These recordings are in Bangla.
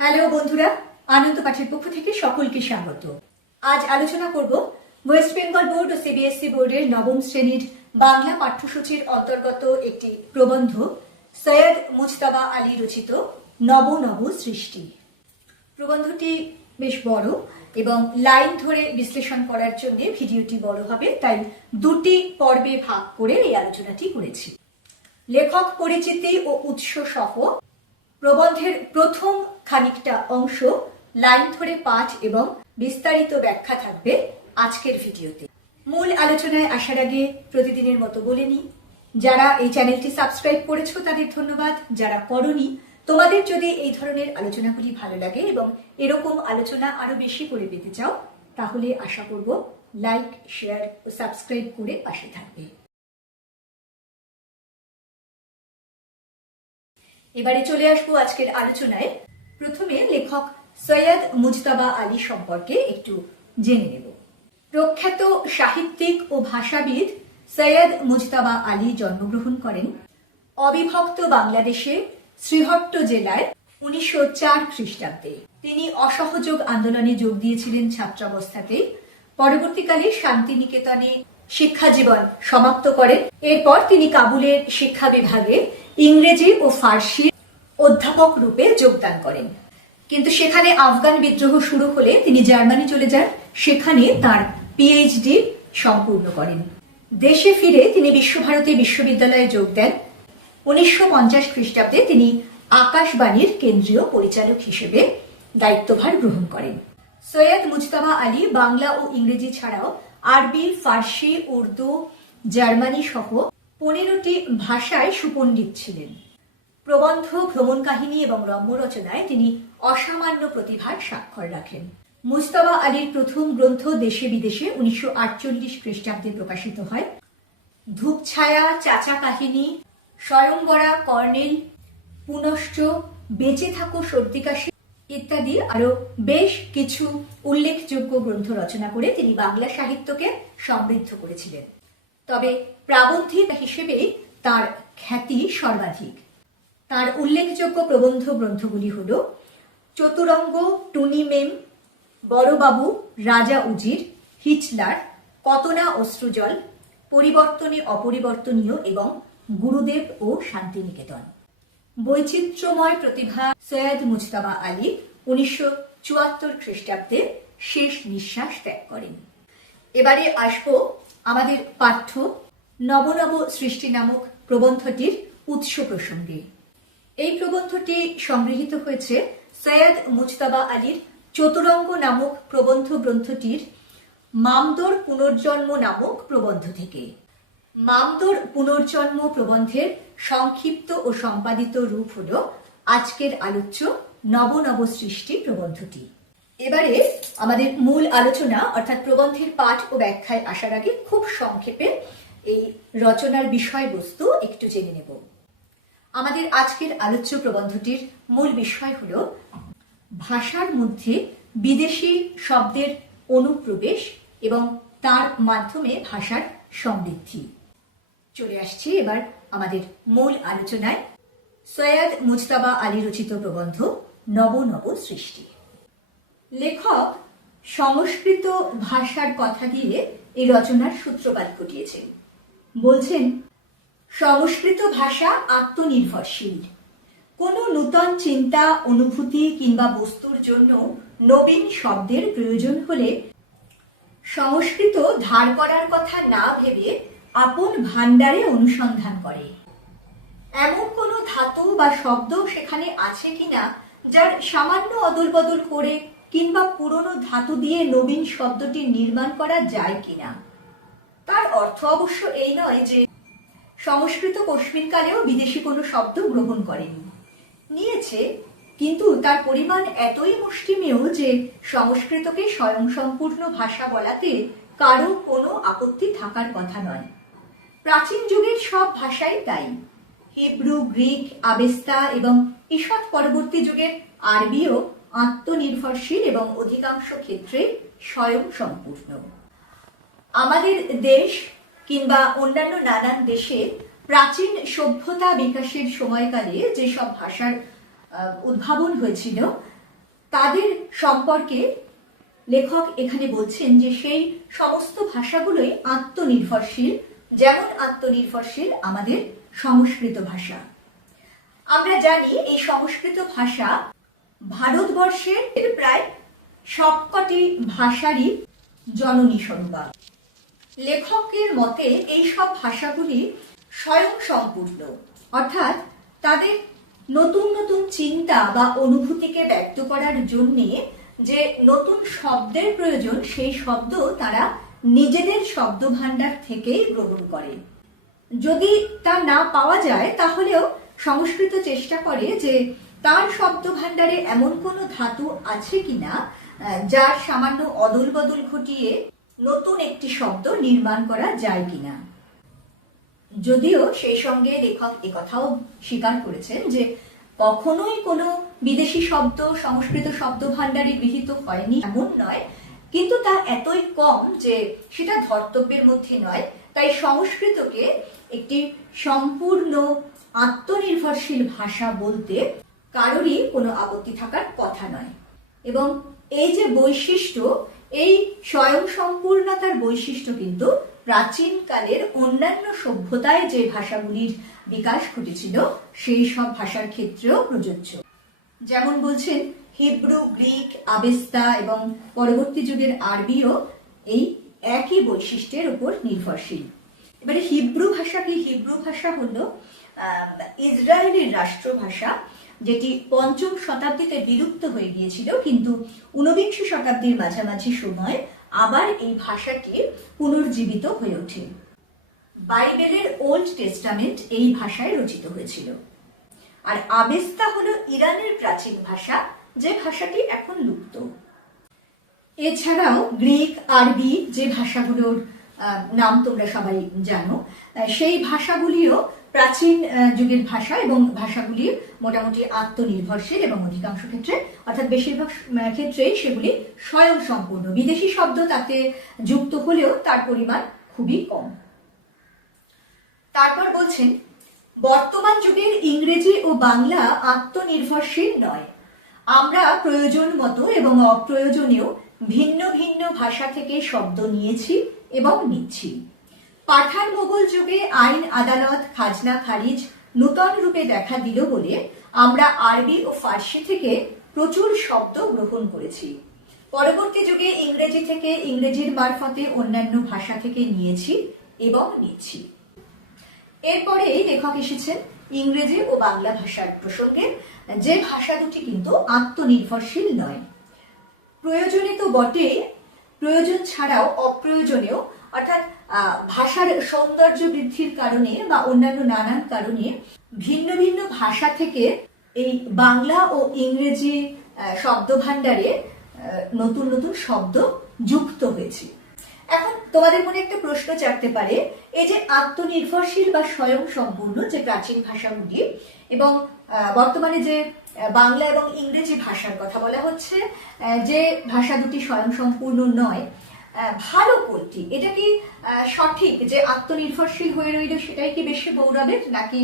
হ্যালো বন্ধুরা, আনন্দ পাঠের পক্ষ থেকে সকলকে স্বাগত। আজ আলোচনা করব ওয়েস্ট বেঙ্গল বোর্ড ও সিবিএসসি বোর্ডের নবম শ্রেণির বাংলা পাঠ্যসূচির অন্তর্গত একটি প্রবন্ধ, সৈয়দ মুজতাবা আলী রচিত নব নব সৃষ্টি। প্রবন্ধটি বেশ বড় এবং লাইন ধরে বিশ্লেষণ করার জন্য ভিডিওটি বড় হবে, তাই দুটি পর্বে ভাগ করে এই আলোচনাটি করেছি। লেখক পরিচিতি ও উৎস সহ প্রবন্ধের প্রথম খানিকটা অংশ লাইন ধরে পাঠ এবং বিস্তারিত ব্যাখ্যা থাকবে আজকের ভিডিওতে। মূল আলোচনায় আসার আগে প্রতিদিনের মতো বলে নিই, যারা এই চ্যানেলটি সাবস্ক্রাইব করেছ তাদের ধন্যবাদ, যারা করনি, তোমাদের যদি এই ধরনের আলোচনাগুলি ভালো লাগে এবং এরকম আলোচনা আরও বেশি করে পেতে চাও, তাহলে আশা করব লাইক, শেয়ার ও সাবস্ক্রাইব করে পাশে থাকবে। এবারে চলে আসব আজকের আলোচনায়। প্রথমে লেখক সৈয়দ মুজতাবা আলী সম্পর্কে একটু জেনে নেব। প্রখ্যাত সাহিত্যিক ও ভাষাবিদ সৈয়দ মুজতাবা আলী জন্মগ্রহণ করেন অবিভক্ত বাংলাদেশে শ্রীহট্ট জেলায় উনিশশো চার খ্রিস্টাব্দে। তিনি অসহযোগ আন্দোলনে যোগ দিয়েছিলেন ছাত্রাবস্থাতেই পরবর্তীকালে শান্তিনিকেতনে শিক্ষা জীবন সমাপ্ত করেন। এরপর তিনি কাবুলের শিক্ষা বিভাগে ইংরেজি ও ফার্সি অধ্যাপক রূপে যোগদান করেন। কিন্তু সেখানে আফগান বিদ্রোহ শুরু হলে তিনি জার্মানি চলে যান। সেখানে তার পিএইচডি সম্পূর্ণ করেন। দেশে ফিরে তিনি বিশ্বভারতী বিশ্ববিদ্যালয়ে যোগ দেন। উনিশশো পঞ্চাশ খ্রিস্টাব্দে তিনি আকাশবাণীর কেন্দ্রীয় পরিচালক হিসেবে দায়িত্বভার গ্রহণ করেন। সৈয়দ মুজতাবা আলী বাংলা ও ইংরেজি ছাড়াও আরবি, ফার্সি, উর্দু, জার্মানি সহ পনেরোটি ভাষায় সুপণ্ডিত ছিলেন। প্রবন্ধ, ভ্রমণ কাহিনী এবং রম্য রচনায় তিনি অসামান্য প্রতিভার স্বাক্ষর রাখেন। মুস্তাবা আলীর প্রথম গ্রন্থ দেশে বিদেশে উনিশশো আটচল্লিশ খ্রিস্টাব্দে প্রকাশিত হয়। ধূপছায়া, চাচা কাহিনী, স্বয়ংবরা কর্নেল, পুনশ্চ বেঁচে থাকো সর্দি কাশি ইত্যাদি আরও বেশ কিছু উল্লেখযোগ্য গ্রন্থ রচনা করে তিনি বাংলা সাহিত্যকে সমৃদ্ধ করেছিলেন। তবে প্রাবন্ধিক হিসেবে তার খ্যাতি সর্বাধিক। তার উল্লেখযোগ্য প্রবন্ধ গ্রন্থগুলি হল চতুরঙ্গ, টুনি মেম, বড়বাবু, রাজা উজির, হিচলার, কতনা অশ্রুজল, পরিবর্তনে অপরিবর্তনীয় এবং গুরুদেব ও শান্তিনিকেতন। বৈচিত্র্যময় প্রতিভা সৈয়দ মুজতাবা আলী উনিশশো চুয়াত্তর খ্রিস্টাব্দে শেষ নিঃশ্বাস ত্যাগ করেন। এবারে আসব আমাদের পাঠ্য নবনব সৃষ্টি নামক প্রবন্ধটির উৎস প্রসঙ্গে। এই প্রবন্ধটি সংগৃহীত হয়েছে সৈয়দ মুজতাবা আলীর চতুরঙ্গ নামক প্রবন্ধ গ্রন্থটির মামদোর পুনর্জন্ম নামক প্রবন্ধ থেকে। মামদোর পুনর্জন্ম প্রবন্ধের সংক্ষিপ্ত ও সম্পাদিত রূপ হল আজকের আলোচ্য নব নব সৃষ্টি প্রবন্ধটি। এবারে আমাদের মূল আলোচনা অর্থাৎ প্রবন্ধের পাঠ ও ব্যাখ্যায় আসার আগে খুব সংক্ষেপে এই রচনার বিষয়বস্তু একটু জেনে নেব। আমাদের আজকের আলোচ্য প্রবন্ধটির মূল বিষয় হল ভাষার মধ্যে বিদেশি শব্দের অনুপ্রবেশ এবং তার মাধ্যমে ভাষার সমৃদ্ধি। চলে আসছি এবার আমাদের মূল আলোচনায়। সৈয়দ মুজতাবা আলী রচিত প্রবন্ধ নব নব সৃষ্টি। লেখক সংস্কৃত ভাষার কথা দিয়ে এই রচনার সূত্রপাত ঘটিয়েছেন। বলছেন সংস্কৃত ভাষা আত্মনির্ভরশীল। কোনো নূতন চিন্তা, অনুভূতি কিংবা বস্তুর জন্য নবীন শব্দের প্রয়োজন হলে সংস্কৃত ধার করার কথা না ভেবে আপন ভাণ্ডারে অনুসন্ধান করে। এমন কোনো ধাতু বা শব্দ সেখানে আছে কিনা, যার সামান্য অদল বদল করে কিংবা পুরনো ধাতু দিয়ে নবীন শব্দটি নির্মাণ করা যায় কিনা, তার অর্থ অবশ্য এই নয় যে সংস্কৃত কালেও বিদেশি কোনো শব্দ গ্রহণ করেনি। নিয়েছে, কিন্তু তার পরিমাণ এতই মুষ্টিমেয় যে সংস্কৃতকে স্বয়ংসম্পূর্ণ ভাষা বলাতে কারও কোনো আপত্তি থাকার কথা নয়। প্রাচীন যুগের সব ভাষাই তাই। হিব্রু, গ্রিক, আবেস্তা এবং ঈষৎ পরবর্তী যুগের আরবিও আত্মনির্ভরশীল এবং অধিকাংশ ক্ষেত্রে স্বয়ং সম্পূর্ণ আমাদের দেশ কিংবা অন্যান্য নানান দেশে প্রাচীন সভ্যতা বিকাশের সময়কালে যেসব ভাষার উদ্ভাবন হয়েছিল, তাদের সম্পর্কে লেখক এখানে বলছেন যে সেই সমস্ত ভাষাগুলোই আত্মনির্ভরশীল, যেমন আত্মনির্ভরশীল আমাদের সংস্কৃত ভাষা। আমরা জানি এই সংস্কৃত ভাষা ভারতবর্ষের প্রায় সবকটি ভাষারই জননী সংবাদ। লেখকের মতে এই সব ভাষাগুলি স্বয়ং সম্পূর্ণ। অর্থাৎ তাদের নতুন নতুন চিন্তা বা অনুভূতিকে ব্যক্ত করার জন্যে যে নতুন শব্দের প্রয়োজন, সেই শব্দ তারা নিজেদের শব্দ ভাণ্ডার থেকেই গ্রহণ করে। যদি তা না পাওয়া যায়, তাহলেও সংস্কৃত চেষ্টা করে যে তার শব্দ ভাণ্ডারে এমন কোনো ধাতু আছে কিনা যার সামান্য অদল বদল ঘটিয়ে নতুন একটি শব্দ নির্মাণ করা যায় কিনা। যদিও সেই সঙ্গে লেখক একথাও স্বীকার করেছেন যে কখনোই কোনো বিদেশি শব্দ, সংস্কৃত শব্দ ভাণ্ডারে গৃহীত হয়নি, এমন নয়। কিন্তু তা এতই কম যে সেটা ধর্তব্যের মধ্যে নয়। তাই সংস্কৃতকে একটি সম্পূর্ণ আত্মনির্ভরশীল ভাষা বলতে কারোরই কোনো আপত্তি থাকার কথা নয়। এবং এই যে বৈশিষ্ট্য এই স্বয়ংসম্পূর্ণতার বৈশিষ্ট্য কিন্তু প্রাচীনকালের অন্যান্য সভ্যতায় যে ভাষাগুলির বিকাশ ঘটেছিল, সেই সব ভাষার ক্ষেত্রেও প্রযোজ্য। যেমন বলছেন, হিব্রু, গ্রিক, আবেস্তা এবং পরবর্তী যুগের আরবিও এই একই বৈশিষ্ট্যের উপর নির্ভরশীল। এবারে হিব্রু ভাষা কি হিব্রু ভাষা হলো ইসরায়েলের রাষ্ট্রভাষা। যেটি পঞ্চম শতাব্দীতে বিলুপ্ত হয়ে গিয়েছিল, কিন্তু ঊনবিংশ শতাব্দীর মাঝামাঝি সময় আবার এই ভাষাটি পুনর্জীবিত হয়ে ওঠে। বাইবেলের ওল্ড টেস্টামেন্ট এই ভাষায় রচিত হয়েছিল। আর আবেস্তা হল ইরানের প্রাচীন ভাষা, যে ভাষাটি এখন লুপ্ত। এছাড়াও গ্রিক, আরবি যে ভাষাগুলোর নাম তোমরা সবাই জানো সেই ভাষাগুলিও প্রাচীন যুগের ভাষা এবং ভাষাগুলি মোটামুটি আত্মনির্ভরশীল এবং অধিকাংশ ক্ষেত্রে, অর্থাৎ বেশিরভাগ ক্ষেত্রেই সেগুলি স্বয়ং সম্পূর্ণ বিদেশি শব্দ তাতে যুক্ত হলেও তার পরিমাণ খুবই কম। তারপর বলছেন, বর্তমান যুগের ইংরেজি ও বাংলা আত্মনির্ভরশীল নয়। আমরা প্রয়োজন মতো এবং অপ্রয়োজনীয় ভিন্ন ভিন্ন ভাষা থেকে শব্দ নিয়েছি এবং নিচ্ছি। পাঠান মোগল যুগে আইন, আদালত, খাজনা, খারিজ নূতন রূপে দেখা দিল বলে আমরা আরবি ও ফার্সি থেকে প্রচুর শব্দ গ্রহণ করেছি। পরবর্তী যুগে ইংরেজি থেকে ইংরেজির মারফতে অন্যান্য ভাষা থেকে নিয়েছি এবং নিচ্ছি। এরপরে লেখক এসেছেন ইংরেজি ও বাংলা ভাষার প্রসঙ্গে। যে ভাষা দুটি কিন্তু আত্মনির্ভরশীল নয়। প্রয়োজনে তো বটে প্রয়োজন ছাড়াও অপ্রয়োজনেও, অর্থাৎ ভাষার সৌন্দর্য বৃদ্ধির কারণে বা অন্যান্য নানান কারণে ভিন্ন ভিন্ন ভাষা থেকে এই বাংলা ও ইংরেজি আহ, শব্দ ভাণ্ডারে নতুন নতুন শব্দ যুক্ত হয়েছে। এখন তোমাদের মনে একটা প্রশ্ন চাকতে পারে এই যে আত্মনির্ভরশীল বা স্বয়ং সম্পূর্ণ যে প্রাচীন ভাষাগুলি এবং বর্তমানে যে বাংলা এবং ইংরেজি ভাষার কথা বলা হচ্ছে যে ভাষা দুটি স্বয়ং সম্পূর্ণ নয় ভালো কোনটি এটা কি সঠিক যে আত্মনির্ভরশীল হয়ে রইল সেটাই কি বেশি গৌরবের, নাকি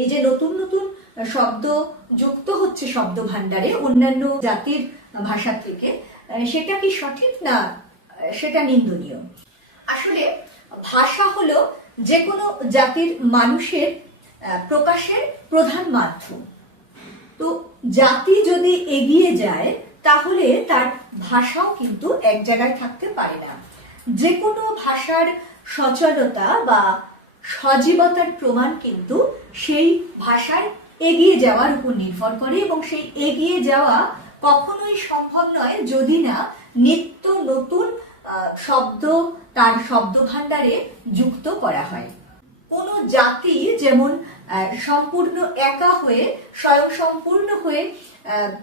এই যে নতুন নতুন শব্দ যুক্ত হচ্ছে শব্দ ভাণ্ডারে অন্যান্য জাতির ভাষা থেকে সেটা কি সঠিক না সেটা নিন্দনীয়? আসলে ভাষা হলো যে কোনো জাতির মানুষের প্রকাশের প্রধান মাধ্যম। তো জাতি যদি এগিয়ে যায় তাহলে তার ভাষাও কিন্তু এক জায়গায় থাকতে পারে না। যে কোনো ভাষার সচলতা বা সজীবতার প্রমাণ কিন্তু সেই ভাষায় এগিয়ে যাওয়ার উপর নির্ভর করে এবং সেই এগিয়ে যাওয়া কখনোই সম্ভব নয় যদি না নিত্য নতুন শব্দ তার শব্দ ভাণ্ডারে যুক্ত করা হয়। কোনো জাতি যেমন সম্পূর্ণ একা হয়ে, স্বয়ং সম্পূর্ণ হয়ে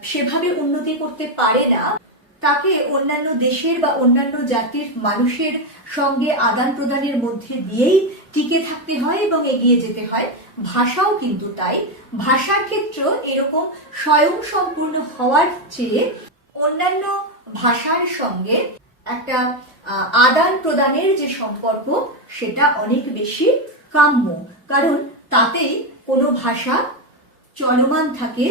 সেভাবে উন্নতি করতে পারে না। তাকে অন্যান্য দেশের বা অন্যান্য জাতির মানুষের সঙ্গে আদান প্রদানের মধ্যে দিয়েই টিকে থাকতে হয় এবং এগিয়ে যেতে হয়। ভাষাও কিন্তু তাই। ভাষার ক্ষেত্রেও এরকম স্বয়ং সম্পূর্ণ হওয়ার চেয়ে অন্যান্য ভাষার সঙ্গে একটা আদান প্রদানের যে সম্পর্ক, সেটা অনেক বেশি কাম্য। কারণ তাতেই কোনো ভাষা চলমান থাকে,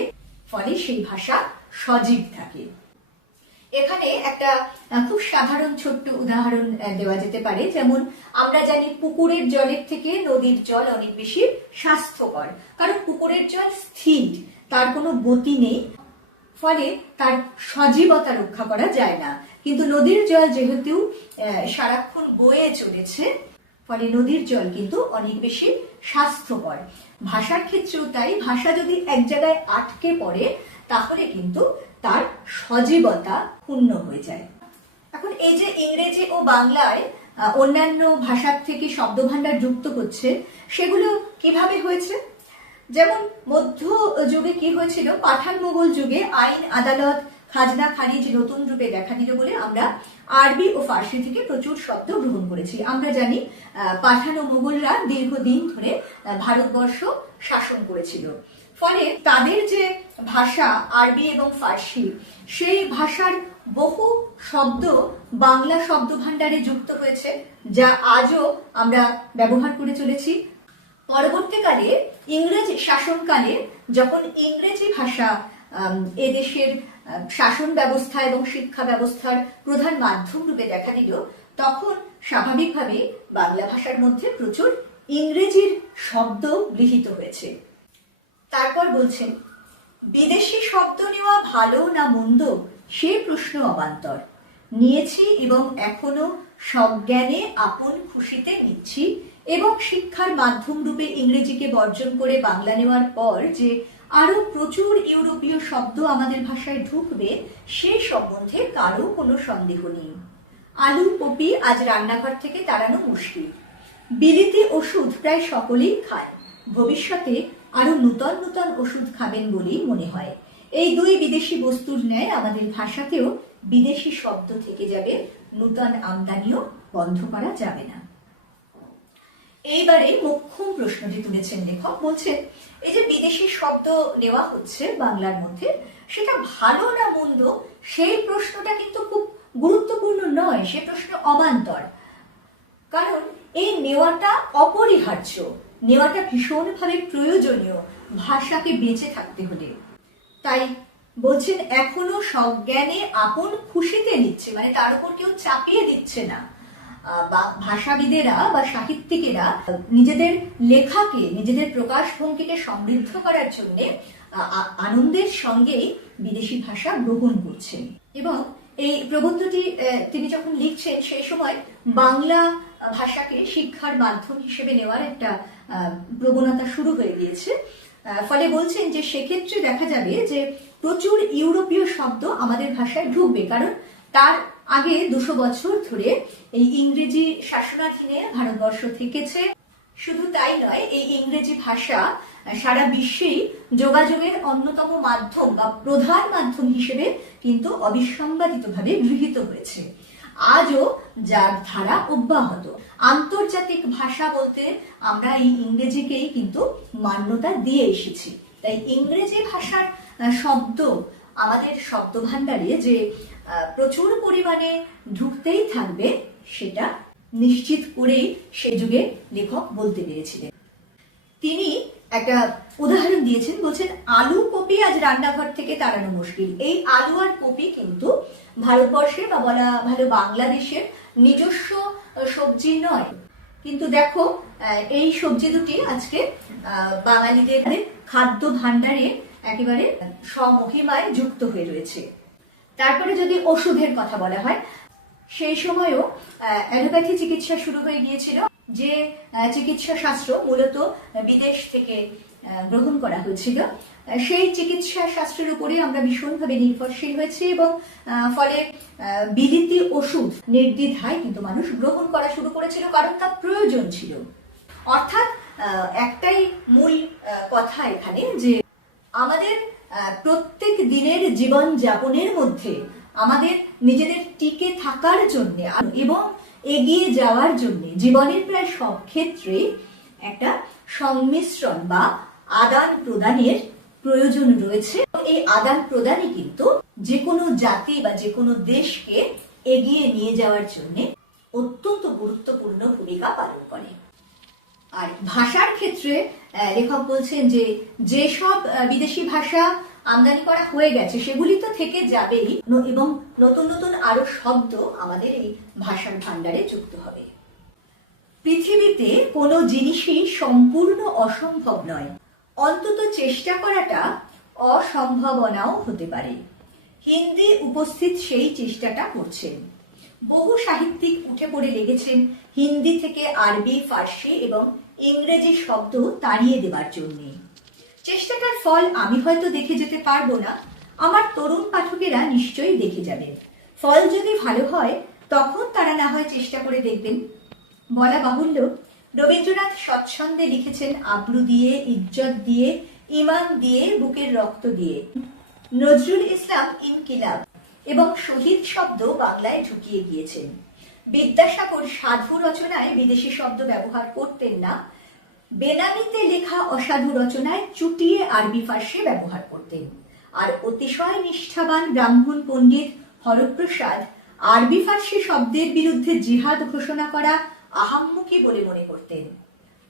ফলে সেই ভাষা সজীব থাকে। এখানে একটা খুব সাধারণ ছোট্ট উদাহরণ দেওয়া যেতে পারে। যেমন, আমরা জানি পুকুরের জলের থেকে নদীর জল অনেক বেশি স্বাস্থ্যকর। কারণ পুকুরের জল স্থির, তার কোনো গতি নেই, ফলে তার সজীবতা রক্ষা করা যায় না। কিন্তু নদীর জল যেহেতু সারাক্ষণ বয়ে চলেছে ফলে নদীর জল কিন্তু অনেক বেশি স্বাস্থ্যকর। ভাষার ক্ষেত্রেও তাই, ভাষা যদি এক জায়গায় আটকে পড়ে, তাহলে কিন্তু তার সজীবতা পূর্ণ হয়ে যায়। এখন এই যে ইংরেজি ও বাংলায় অন্যান্য ভাষার থেকে শব্দভাণ্ডার যুক্ত হচ্ছে, সেগুলো কীভাবে হয়েছে? যেমন মধ্য যুগে কি হয়েছিল? পাঠান মোগল যুগে আইন আদালত খাজনা খারিজ নতুন রূপে দেখা দিল বলে আমরা আরবি ও ফার্সি থেকে প্রচুর শব্দ গ্রহণ করেছি। আমরা জানি পাঠান ও মুঘলরা দীর্ঘদিন ধরে ভারতবর্ষ শাসন করেছিল। ফলে তাদের যে ভাষা আরবি এবং ফার্সি, সেই ভাষার বহু শব্দ বাংলা শব্দ ভাণ্ডারে যুক্ত হয়েছে, যা আজও আমরা ব্যবহার করে চলেছি। পরবর্তীকালে ইংরেজ শাসনকালে যখন ইংরেজি ভাষা এদেশের শাসন ব্যবস্থা এবং শিক্ষা ব্যবস্থার প্রধান মাধ্যম রূপে দেখা দিল, তখন স্বাভাবিকভাবে বাংলা ভাষার মধ্যে প্রচুর ইংরেজির শব্দ গৃহীত হয়েছে। তারপর বলছেন, বিদেশি শব্দ নেওয়া ভালো না মন্দ? সে প্রশ্ন অবান্তর। নিয়েছি এবং এখনও সজ্ঞানে আপন খুশিতে নিচ্ছি এবং শিক্ষার মাধ্যম রূপে ইংরেজিকে বর্জন করে বাংলা নেওয়ার পর যে আরও প্রচুর ইউরোপীয় শব্দ আমাদের ভাষায় ঢুকবে, সে সম্বন্ধে কারও কোনো সন্দেহ নেই। আলু কপি আজ রান্নাঘর থেকে তাড়ানো মুশকিল। বিলিতি ওষুধ প্রায় সকলেই খায়। ভবিষ্যতে আরও নূতন নূতন ওষুধ খাবেন বলেই মনে হয়। এই দুই বিদেশি বস্তুর ন্যায় আমাদের ভাষাতেও বিদেশি শব্দ থেকে যাবে, নূতন আমদানিও বন্ধ করা যাবে না। এইবারে মোক্ষম প্রশ্নটি তুলেছেন লেখক, বলছেন, এই যে বিদেশি শব্দ নেওয়া হচ্ছে বাংলার মধ্যে, সেটা ভালো না মন্দ, সেই প্রশ্নটা কিন্তু খুব গুরুত্বপূর্ণ নয়, সে প্রশ্ন অবান্তর। কারণ এই নেওয়াটা অপরিহার্য, নেওয়াটা ভীষণভাবে প্রয়োজনীয় ভাষাকে বেঁচে থাকতে হলে। তাই বলছেন, এখনও সজ্ঞানে আপন খুশিতে নিচ্ছে মানে তার উপর কেউ চাপিয়ে দিচ্ছে না। বা ভাষাবিদেরা বা সাহিত্যিকেরা নিজেদের লেখাকে, নিজেদের প্রকাশভঙ্গিকে সমৃদ্ধ করার জন্য আনন্দের সঙ্গেই বিদেশি ভাষা গ্রহণ করছেন। এবং এই প্রবন্ধটি তিনি যখন লিখছেন সেই সময় বাংলা ভাষাকে শিক্ষার মাধ্যম হিসেবে নেওয়ার একটা প্রবণতা শুরু হয়ে গিয়েছে। ফলে বলছেন যে সেক্ষেত্রে দেখা যাবে যে প্রচুর ইউরোপীয় শব্দ আমাদের ভাষায় ঢুকবে। কারণ তার আগে দুশো বছর ধরে এই ইংরেজি শাসনাধীনে ভারতবর্ষ থেকেছে। শুধু তাই নয়, এই ইংরেজি ভাষা সারা বিশ্বেই যোগাযোগের অন্যতম মাধ্যম বা প্রধান মাধ্যম হিসেবে কিন্তু অবিসংবাদিতভাবে গৃহীত হয়েছে। আজও যার ধারা অব্যাহত। আন্তর্জাতিক ভাষা বলতে আমরা এই ইংরেজিকেই কিন্তু মান্যতা দিয়ে এসেছি। তাই ইংরেজি ভাষার শব্দ আমাদের শব্দ ভাণ্ডারে যে প্রচুর পরিমাণে ঢুকতেই থাকবে সেটা নিশ্চিত করেই সে যুগে লেখক বলতে পেরেছিলেন। তিনি একটা উদাহরণ দিয়েছেন, বলছেন, আলু কপি আজ রান্নাঘর থেকে তাড়ানো মুশকিল। এই আলু আর কপি কিন্তু ভারতবর্ষে বা বলা ভালো বাংলাদেশের নিজস্ব সবজি নয়। কিন্তু দেখো এই সবজি দুটি আজকে বাঙালিদের খাদ্য ভাণ্ডারে একেবারে স্বমহিমায় যুক্ত হয়ে রয়েছে। তারপরে যদি ওষুধের কথা বলা হয়, সেই সময়ও অ্যালোপ্যাথি চিকিৎসা শুরু হয়ে গিয়েছিল, যে চিকিৎসা শাস্ত্র মূলত বিদেশ থেকে গ্রহণ করা হয়েছিল। সেই চিকিৎসা শাস্ত্রের উপরে আমরা ভীষণভাবে নির্ভরশীল হয়েছি এবং ফলে বিলিতি ওষুধ নির্দ্বিধায় কিন্তু মানুষ গ্রহণ করা শুরু করেছিল কারণ তার প্রয়োজন ছিল। অর্থাৎ একটাই মূল কথা এখানে যে আমাদের প্রত্যেক দিনের জীবন যাপনের মধ্যে আমাদের নিজেদের টিকে থাকার জন্য এবং এগিয়ে যাওয়ার জন্য জীবনের প্রায় সব ক্ষেত্রে একটা সংমিশ্রণ বা আদান প্রদানের প্রয়োজন রয়েছে। এই আদান প্রদানই কিন্তু যে কোনো জাতি বা যে কোনো দেশকে এগিয়ে নিয়ে যাওয়ার জন্য অত্যন্ত গুরুত্বপূর্ণ ভূমিকা পালন করে। আর ভাষার ক্ষেত্রে লেখক বলছেন যে, যেসব বিদেশি ভাষা আমদানি করা হয়ে গেছে, সেগুলি তো থেকে যাবেই এবং নতুন নতুন আরও শব্দ আমাদের এই ভাষার ভান্ডারে যুক্ত হবে। পৃথিবীতে কোনো জিনিসই সম্পূর্ণ অসম্ভব নয়। অন্তত চেষ্টা করাটা অসম্ভাবনাও হতে পারে। হিন্দি উপস্থিত সেই চেষ্টাটা করছেন। বহু সাহিত্যিক উঠে পড়ে লেগেছেন হিন্দি থেকে আরবি, ফার্সি এবং ইংরেজি শব্দ তাড়িয়ে দেবার জন্যে। চেষ্টাটার ফল আমি হয়তো দেখে যেতে পারব না, আমার তরুণ পাঠকেরা নিশ্চয়ই দেখে যাবেন। ফল যদি ভালো হয়, তখন তারা না হয় চেষ্টা করে দেখবেন। বলা বাহুল্য, রবীন্দ্রনাথ স্বচ্ছন্দে লিখেছেন আব্রু দিয়ে, ইজ্জত দিয়ে ইমান দিয়ে, বুকের রক্ত দিয়ে। নজরুল ইসলাম ইনকিলাব এবং শহীদ শব্দ বাংলায় ঢুকিয়ে গিয়েছেন বিদ্যাসাগর সাধু রচনায় বিদেশি শব্দ ব্যবহার করতেন না। বেনামিতে লেখা অসাধু রচনায় চুটিয়ে আরবি ফার্সি ব্যবহার করতেন। আর অতিশয় নিষ্ঠাবান ব্রাহ্মণ পণ্ডিত হরপ্রসাদ আরবি ফার্সি শব্দের বিরুদ্ধে জিহাদ ঘোষণা করা আহাম্মুকি বলে মনে করতেন।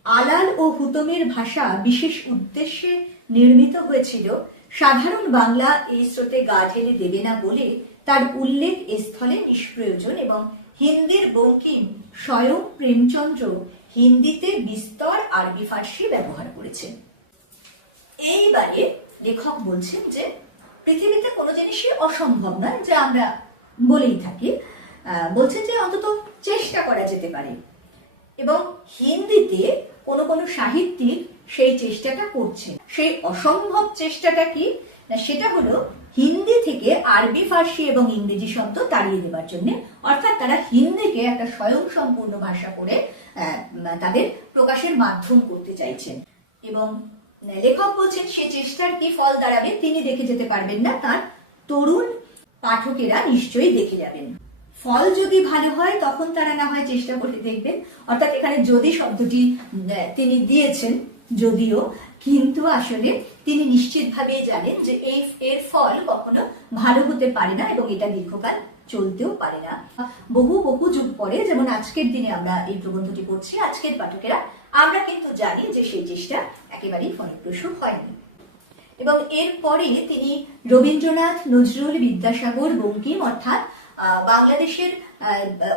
আলাল ও হুতমের ভাষা বিশেষ উদ্দেশ্যে নির্মিত হয়েছিল। সাধারণ বাংলা এই স্রোতে গা ঢেলে দেবে না বলে তার উল্লেখ স্থলে নিষ্প্রয়োজন এবং হিন্দির বঙ্কিম স্বয়ং প্রেমচন্দ্র হিন্দিতে বিস্তর আরবি ফার্সি ব্যবহার করেছেন। এইবারে লেখক বলছেন যে, পৃথিবীতে কোনো জিনিসই অসম্ভব নয়, যা আমরা বলেই থাকি। বলছেন যে অন্তত চেষ্টা করা যেতে পারে। এবং হিন্দিতে কোনো কোনো সাহিত্যিক সেই চেষ্টাটা করছে সেই অসম্ভব চেষ্টাটা কি? না, সেটা হলো হিন্দি থেকে আরবি, ফার্সি এবং ইংরেজি শব্দ তাড়িয়ে দেবার জন্য। অর্থাৎ তারা হিন্দিকে একটা স্বয়ং সম্পূর্ণ ভাষা করে তাদের প্রকাশের মাধ্যম করতে চাইছেন। এবং লেখক বলছেন, সে চেষ্টার কি ফল দাঁড়াবে? তিনি দেখে যেতে পারবেন না। তার তরুণ পাঠকেরা নিশ্চয়ই দেখে যাবেন। ফল যদি ভালো হয়, তখন তারা না হয় চেষ্টা করে দেখবেন। অর্থাৎ এখানে যদি শব্দটি তিনি দিয়েছেন, যদিও, কিন্তু আসলে তিনি নিশ্চিতভাবেই জানেন যে এই এর ফল কখনো ভালো হতে পারে না এবং এটা দীর্ঘকাল চলতেও পারে না। বহু বহু যুগ পরে, যেমন আজকের দিনে আমরা এই প্রবন্ধটি পড়ছি, আজকের পাঠকেরা, আমরা কিন্তু জানি যে সেই চেষ্টা একেবারেই ফলপ্রসূ হয়নি। এবং এরপরে তিনি রবীন্দ্রনাথ নজরুল বিদ্যাসাগর বঙ্কিম, অর্থাৎ বাংলাদেশের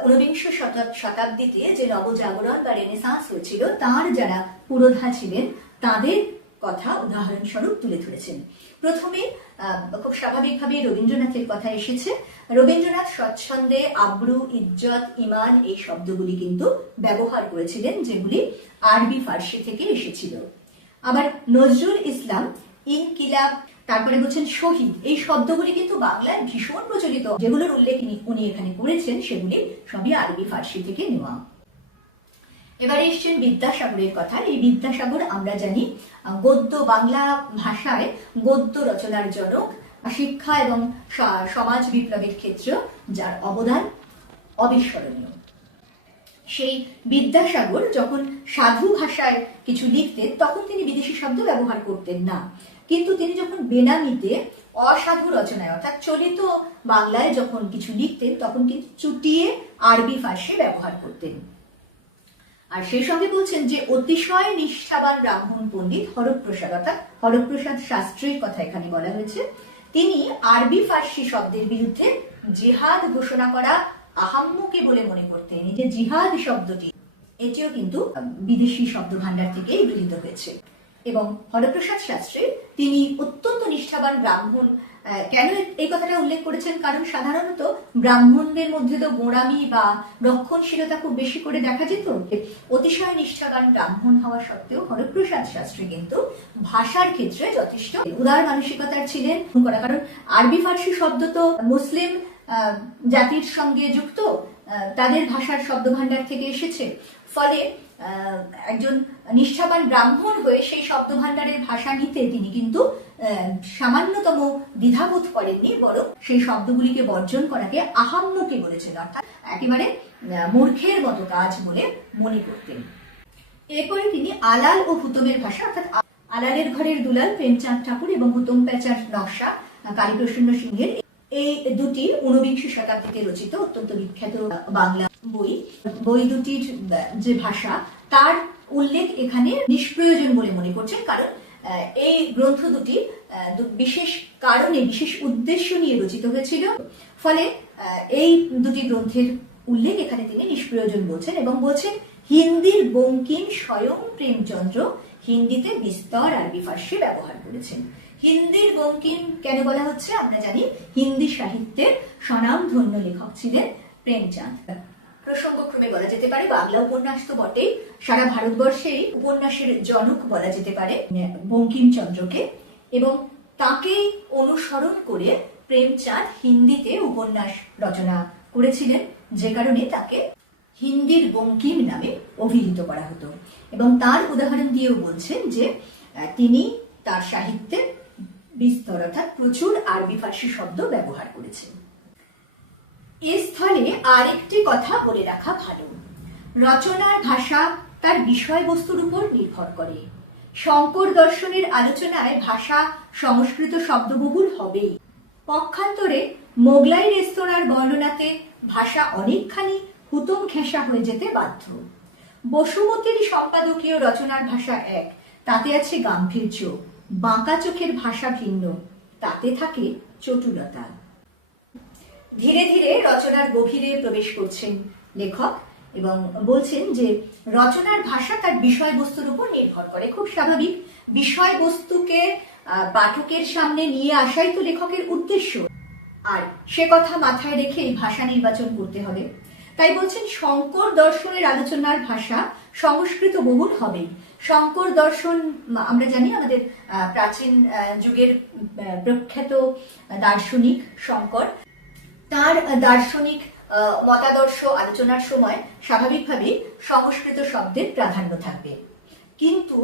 ঊনবিংশ শতা- শতাব্দীতে যে নবজাগরণ বা রেনেসাঁস হয়েছিল, তার যারা পুরোধা ছিলেন, তাদের কথা উদাহরণস্বরূপ তুলে ধরেছেন। প্রথমে খুব স্বাভাবিকভাবে রবীন্দ্রনাথের কথা এসেছে। রবীন্দ্রনাথ স্বচ্ছন্দে আব্রু, ইজ্জত, ইমান এই শব্দগুলি কিন্তু ব্যবহার করেছিলেন, যেগুলি আরবি ফার্সি থেকে এসেছিল। আবার নজরুল ইসলাম, ইনকিলাব তারপরে বলছেন শহীদ। এই শব্দগুলি কিন্তু বাংলায় ভীষণ প্রচলিত। যেগুলোর উল্লেখ উনি এখানে করেছেন, সেগুলি সবই আরবি, ফার্সি থেকে নেওয়া। এবারে এসছেন বিদ্যাসাগরের কথা। এই বিদ্যাসাগর আমরা জানি গদ্য বাংলা ভাষায় গদ্য রচনার জনক শিক্ষা এবং সমাজ বিপ্লবের ক্ষেত্রে যার অবদান অবিস্মরণীয়। সেই বিদ্যাসাগর যখন সাধু ভাষায় কিছু লিখতেন, তখন তিনি বিদেশি শব্দ ব্যবহার করতেন না। কিন্তু তিনি যখন বেনামিতে অসাধু রচনায়, অর্থাৎ চলিত বাংলায় যখন কিছু লিখতেন, তখন কিন্তু চুটিয়ে আরবি, ফার্সি ব্যবহার করতেন। আর সেই সঙ্গে বলছেন যে, অতিশয় নিষ্ঠাবান ব্রাহ্মণ পণ্ডিত হরপ্রসাদ, অর্থাৎ হরপ্রসাদ শাস্ত্রীর কথা এখানে বলা হয়েছে, তিনি আরবি, ফার্সি শব্দের বিরুদ্ধে জিহাদ ঘোষণা করা আহাম্মকে বলে মনে করতেন। এই যে জিহাদ শব্দটি, এটিও কিন্তু বিদেশি শব্দ ভান্ডার থেকেই গৃহীত হয়েছে। এবং হরপ্রসাদ শাস্ত্রী, তিনি অত্যন্ত নিষ্ঠাবান ব্রাহ্মণ। কেন এই কথাটা উল্লেখ করেছেন? কারণ সাধারণত ব্রাহ্মণদের মধ্যে তো গোঁড়ামি বা রক্ষণশীলতা খুব বেশি করে দেখা যেত। অতিশয় নিষ্ঠাবান ব্রাহ্মণ হওয়া সত্ত্বেও হরপ্রসাদ শাস্ত্রী কিন্তু ভাষার ক্ষেত্রে যথেষ্ট উদার মানসিকতার ছিলেন। করা কারণ আরবি ফার্সি শব্দ তো মুসলিম জাতির সঙ্গে যুক্ত তাদের ভাষার শব্দভাণ্ডার থেকে এসেছে। ফলে একজন নিষ্ঠাবান ব্রাহ্মণ হয়ে সেই শব্দভাণ্ডারের ভাষা নিতে তিনি, কিন্তু সামান্যতম দ্বিধাবোধ করেননি, বরং সেই শব্দগুলিকে বর্জন করাকে আহাম্মকে বলেছেন, অর্থাৎ একেবারে মূর্খের মতো কাজ বলে মনে করতেন। এরপরে তিনি আলাল ও হুতমের ভাষা, অর্থাৎ আলালের ঘরের দুলাল, প্রেমচাঁদ ঠাকুর এবং হুতম প্যাচার নকশা, কালীপ্রসন্ন সিংহের এই দুটি ঊনবিংশ শতাব্দীতে রচিত অত্যন্ত বিখ্যাত বাংলা বই। বই দুটির যে ভাষা, তার উল্লেখ এখানে নিষ্প্রয়োজন বলে মনে করছেন। কারণ এই গ্রন্থ দুটি বিশেষ কারণে, বিশেষ উদ্দেশ্য নিয়ে রচিত হয়েছিল। ফলে এই দুটি গ্রন্থের উল্লেখ এখানে তিনি নিষ্প্রয়োজন বলছেন এবং বলছেন, হিন্দির বঙ্কিম স্বয়ং প্রেমচন্দ্র হিন্দিতে বিস্তর আরবি ফার্সি ব্যবহার করেছেন। হিন্দির বঙ্কিম কেন বলা হচ্ছে? আমরা জানি হিন্দি সাহিত্যের স্বনামধন্য লেখক ছিলেন প্রেমচাঁদ। প্রসঙ্গক্রমে বলা যেতে পারে, বাংলা উপন্যাস তো বটেই। সারা ভারতবর্ষেই উপন্যাসের জনক বলা যেতে পারে বঙ্কিমচন্দ্রকে। এবং তাকে অনুসরণ করে প্রেমচাঁদ হিন্দিতে উপন্যাস রচনা করেছিলেন, যে কারণে তাকে হিন্দির বঙ্কিম নামে অভিহিত করা হতো। এবং তার উদাহরণ দিয়েও বলছেন যে তিনি তার সাহিত্যে বিস্তর অর্থাৎ প্রচুর আরবি ফার্সি শব্দ ব্যবহার করেছেন এ স্থলে আরেকটি কথা বলে রাখা ভালো। রচনার ভাষা তার বিষয়বস্তুর উপর নির্ভর করে। শঙ্কর দর্শনের আলোচনায় ভাষা সংস্কৃত শব্দবহুল হবেই। পক্ষান্তরে মোগলাই রেস্তোরাঁর বর্ণনাতে ভাষা অনেকখানি হুতম ঘেঁষা হয়ে যেতে বাধ্য। বসুমতীর সম্পাদকীয় রচনার ভাষা এক, তাতে আছে গাম্ভীর্য। বাঁকা চোখের ভাষা ভিন্ন, তাতে থাকে চটুলতা। ধীরে ধীরে রচনার গভীরে প্রবেশ করছেন লেখক এবং বলছেন যে, রচনার ভাষা তার বিষয়বস্তুর উপর নির্ভর করে। খুব স্বাভাবিক, বিষয়বস্তুকে পাঠকের সামনে নিয়ে আসাই তো লেখকের উদ্দেশ্য। আর সে কথা মাথায় রেখে এই ভাষা নির্বাচন করতে হবে। তাই বলছেন, শঙ্কর দর্শনের আলোচনার ভাষা সংস্কৃত বহুল হবে। শঙ্কর দর্শন আমরা জানি আমাদের প্রাচীন যুগের প্রখ্যাত দার্শনিক শঙ্কর। তার দার্শনিক মতাদর্শ আলোচনার সময় স্বাভাবিকভাবেই সংস্কৃত শব্দের প্রাধান্য থাকবে। কিন্তু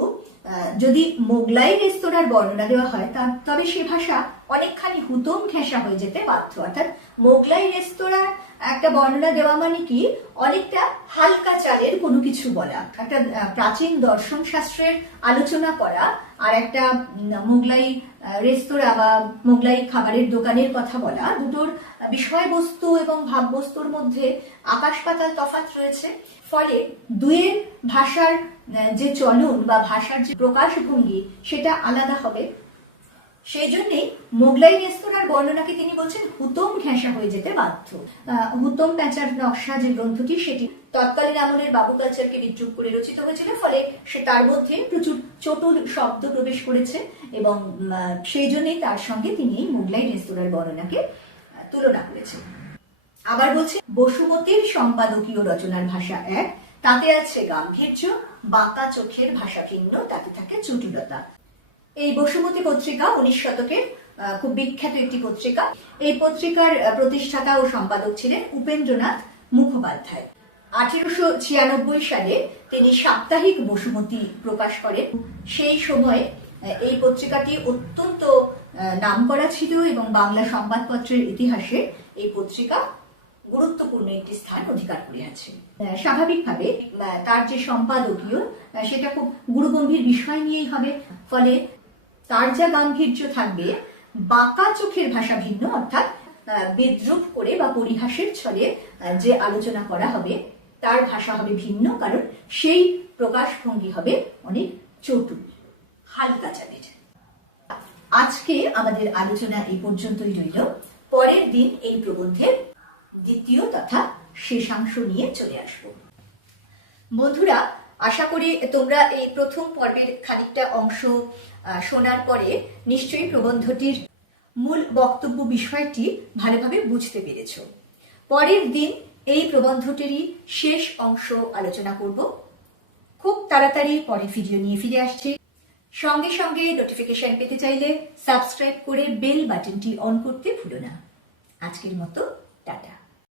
যদি মোগলাই রেস্তোরাঁর বর্ণনা দেওয়া হয় তবে সে ভাষা অনেকখানি হুতুম ঘেঁষা হয়ে যেতে বাধ্য। অর্থাৎ মোগলাই রেস্তোরাঁর একটা বর্ণনা দেওয়া মানে কি? অনেকটা হালকা চালের কোনো কিছু বলা। একটা প্রাচীন দর্শন শাস্ত্রের আলোচনা করা আর একটা মোগলাই রেস্তোরাঁ বা মোগলাই খাবারের দোকানের কথা বলা। দুটোর বিষয়বস্তু এবং ভাববস্তুর মধ্যে আকাশ পাতাল তফাৎ রয়েছে। ফলে দুয়ের ভাষার যে চলন বা ভাষার যে প্রকাশভঙ্গি, সেটা আলাদা হবে। সেই জন্যই মোগলাই রেস্তোরাঁর বর্ণনাকে তিনি বলছেন হুতম ঘেঁষা হয়ে যেতে বাধ্য। হুতম প্যাঁচার নকশা যে গ্রন্থটি, সেটি তৎকালীন আমলের বাবু কালচারকে বিদ্রুপ করে রচিত হয়েছিল, ফলে সে তার মধ্যে প্রচুর চটুল শব্দ প্রবেশ করেছে এবং সেই জন্যই তার সঙ্গে তিনি এই মোগলাই রেস্তোরাঁর বর্ণনাকে তুলনা করেছেন। আবার বলছে, বসুমতীর সম্পাদকীয় রচনার ভাষা এক, তাতে আছে গাম্ভীর্য, বাঁকা চোখের ভাষা ভিন্ন তাতে থাকে চটুলতা। এই বসুমতী পত্রিকা উনিশ শতকের খুব বিখ্যাত একটি পত্রিকা। এই পত্রিকার প্রতিষ্ঠাতা ও সম্পাদক ছিলেন উপেন্দ্রনাথ মুখোপাধ্যায়। আঠেরোশো ছিয়ানব্বই সালে তিনি সাপ্তাহিক বসুমতী প্রকাশ করেন। সেই সময়ে এই পত্রিকাটি অত্যন্ত আহ, নামকরা ছিল এবং বাংলা সংবাদপত্রের ইতিহাসে এই পত্রিকা গুরুত্বপূর্ণ একটি স্থান অধিকার করে আছে। স্বাভাবিকভাবে তার যে সম্পাদকীয় সেটা খুব গুরুগম্ভীর বিষয় নিয়েই হবে। ফলে তার যা গাম্ভীর্য থাকবে, বাঁকা চোখের ভাষা ভিন্ন, অর্থাৎ বিদ্রুপ করে বা পরিহাসের ছলে যে আলোচনা করা হবে, তার ভাষা হবে ভিন্ন, কারণ সেই প্রকাশভঙ্গি হবে অনেক চটুল হালকা চালের আজকে আমাদের আলোচনা এই পর্যন্তই রইল। পরের দিন এই প্রবন্ধের দ্বিতীয় তথা শেষাংশ নিয়ে চলে আসব। বন্ধুরা আশা করি তোমরা এই প্রথম পর্বের খানিকটা অংশ শোনার পরে নিশ্চয়ই প্রবন্ধটির মূল বক্তব্য বিষয়টি ভালোভাবে বুঝতে পেরেছ। পরের দিন এই প্রবন্ধটিরই শেষ অংশ আলোচনা করব। খুব তাড়াতাড়ি পরে ভিডিও নিয়ে ফিরে আসছে। সঙ্গে সঙ্গে নোটিফিকেশন পেতে চাইলে সাবস্ক্রাইব করে বেল বাটনটি অন করতে ভুলো না। আজকের মতো, টাটা।